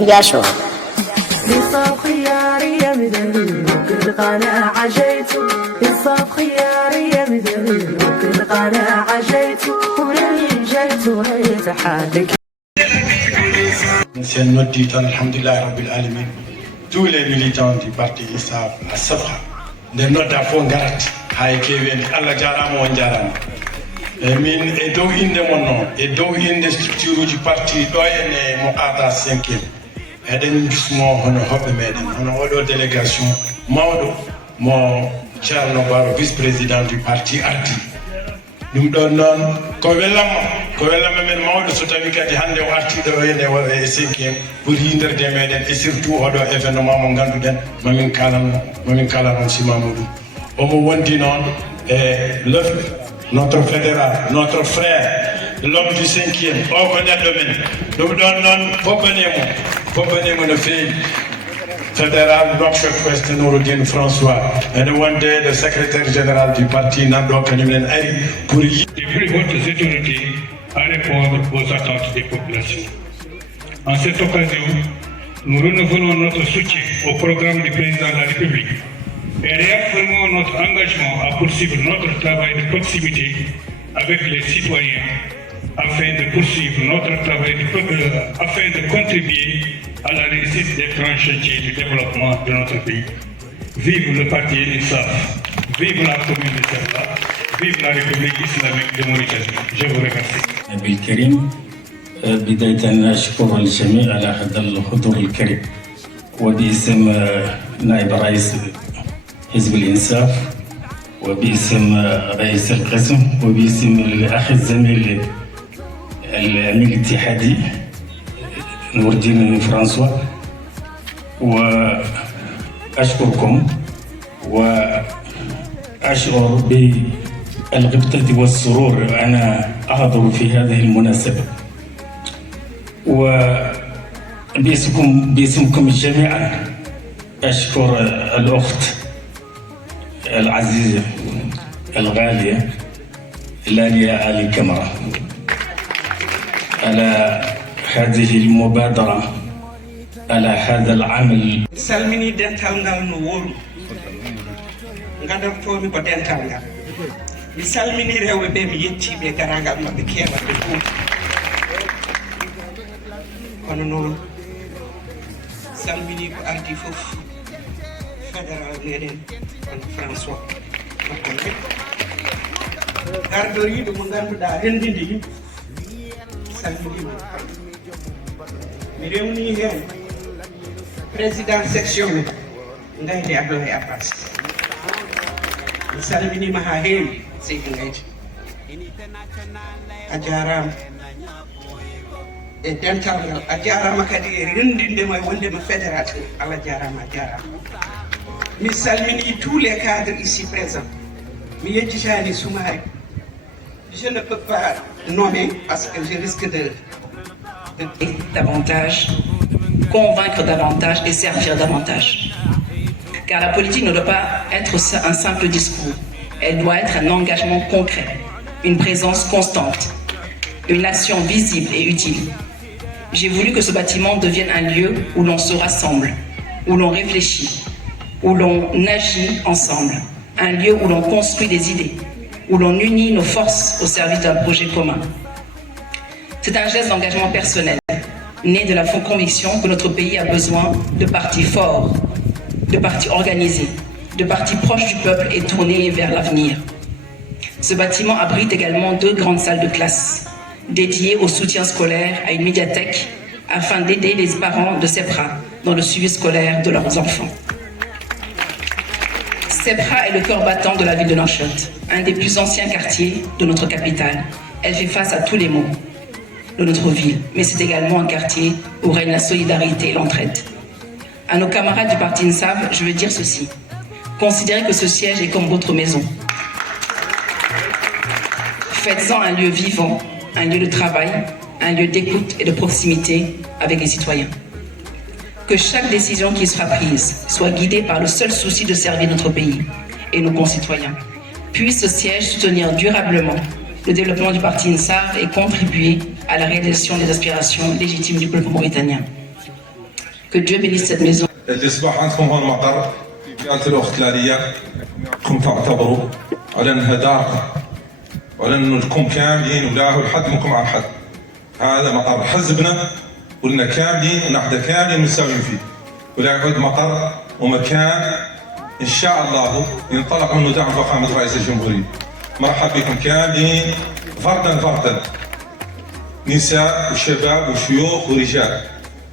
médiation. C'est notre titre, alhamdulillah rabbil alamin. Tous les militants du parti ISAF à Safra, de notre affaire garat, haïkeven, Allah jaram ou jaram. Min et do inde mon nom, et do inde structure du parti doyenne Mokata 5e. Et den bismo hono hobbe meden, hono odo délégation mawdo mo Thierno Baro vice-président du parti arti. Dum don non ko welama men mawdo so tawi kadi hande o arti do ene o e 5e pour hinderde meden et surtout odo événement mo ganduden mamin kalan si Mamadou o mo wondi non e notre fédéral, notre frère, l'homme du 5e, au connaît domaine. Nous donnons Popanemo le fille fédéral, Nouakchott Ouest Nouroudine François, et one day le secrétaire général du parti Nando Kanimlen Aïe pour y les plus hautes autorités à répondre aux attentes des populations. En cette occasion, nous renouvelons notre soutien au programme du président de la République et réaffirmons notre engagement à poursuivre notre travail de proximité avec les citoyens afin de poursuivre notre travail afin de contribuer à la réussite des grands chantiers du développement de notre pays. Vive le parti ISAF, vive la commune de Safra, vive la République islamique de Mauritanie. Je vous remercie. نبي الكريم بداية أشكر الجميع على هذا الحضور الكريم وباسم نائب رئيس حزب الإنصاف وباسم رئيس القسم وباسم الأخ الزميل العميد الاتحادي نور الدين فرانسوا وأشكركم وأشعر بالغبطة والسرور وأنا أحضر في هذه المناسبة وباسمكم جميعا أشكر الأخت العزيزة الغالية لاليا علي كامرا على هذه المبادرة على هذا العمل. سلمني دنتال ngal no wolu ngadam ko dental ngal mi salmini rewbe be mi yettibe garagal mabbe kewande ko kono non salmini ko ardi fof fédéral meɗen on François gardoriɗo mo ganduɗa rendinde yimɓe salminima mi rewni hen président section Ngayde Abdoulaye Abbas mi salminima ha heewi Seydi Ngayde a jarama e dental ngal a jarama kadi e rendindema e wondema fédérateur Allah jarama a jarama mi salmini tous les cadres ici présents mi yejjitani Soumari je ne peux pas nommer parce que je risque de davantage, convaincre davantage et servir davantage. Car la politique ne doit pas être un simple discours, elle doit être un engagement concret, une présence constante, une action visible et utile. J'ai voulu que ce bâtiment devienne un lieu où l'on se rassemble, où l'on réfléchit, où l'on agit ensemble, un lieu où l'on construit des idées, où l'on unit nos forces au service d'un projet commun. C'est un geste d'engagement personnel, né de la forte conviction que notre pays a besoin de partis forts, de partis organisés, de partis proches du peuple et tournés vers l'avenir. Ce bâtiment abrite également 2 grandes salles de classe, dédiées au soutien scolaire à une médiathèque, afin d'aider les parents de CEPRA dans le suivi scolaire de leurs enfants. CEPRA est le cœur battant de la ville de Nouakchott, un des plus anciens quartiers de notre capitale. Elle fait face à tous les maux de notre ville, mais c'est également un quartier où règne la solidarité et l'entraide. À nos camarades du parti INSAF, je veux dire ceci. Considérez que ce siège est comme votre maison. Faites-en un lieu vivant, un lieu de travail, un lieu d'écoute et de proximité avec les citoyens. Que chaque décision qui sera prise soit guidée par le seul souci de servir notre pays et nos concitoyens. Puisse ce siège soutenir durablement le développement du parti INSAF et contribuer à la réalisation des aspirations légitimes du peuple mauritanien. Que Dieu bénisse cette maison. الإصباح عندكم هون مقر قالت الأخت لاليا كم تعتبروا على أنها دار وعلى أنه لكم كاملين ولا هو لحد منكم عن حد. هذا مقر حزبنا ولنا كاملين ونحن كاملين مساويين فيه ولا يعود مقر ومكان إن شاء الله ينطلق منه دعم فخامة رئيس الجمهورية. مرحبا بكم كاملين فردا فردا، نساء وشباب وشيوخ ورجال،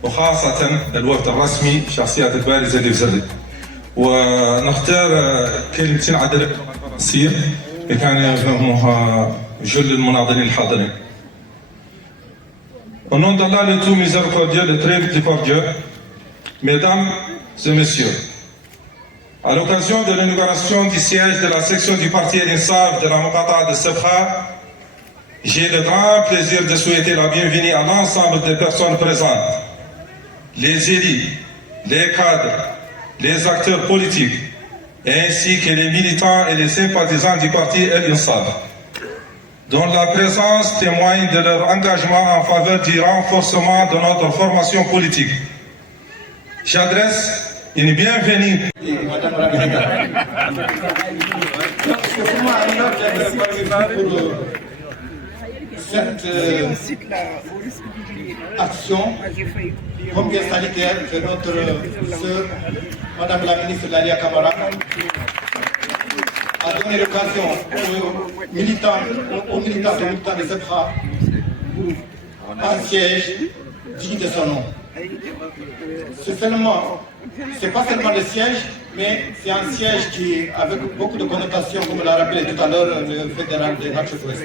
وخاصة الوفد الرسمي الشخصيات البارزة اللي في زرد. ونختار كلمتين عدد سير كان يفهموها جل المناضلين الحاضرين. Au nom d'Allah le tout miséricordieux, le très miséricordieux, mesdames et messieurs, à l'occasion de l'inauguration du siège de la section du parti El-Insaf de la Muqata'a de Sabha, j'ai le grand plaisir de souhaiter la bienvenue à l'ensemble des personnes présentes, les élus, les cadres, les acteurs politiques, ainsi que les militants et les sympathisants du parti El-Insaf, dont la présence témoigne de leur engagement en faveur du renforcement de notre formation politique. J'adresse une bienvenue. Madame la présidente. C'est moi un honneur d'être parmi vous pour cette action combien sanitaire que notre sœur, Madame la ministre Lalia Camara, a donné l'occasion aux militants de Sabha un siège digne de son nom. C'est pas seulement le siège, mais c'est un siège qui, avec beaucoup de connotations, comme l'a rappelé tout à l'heure le fédéral de Natchez Ouest.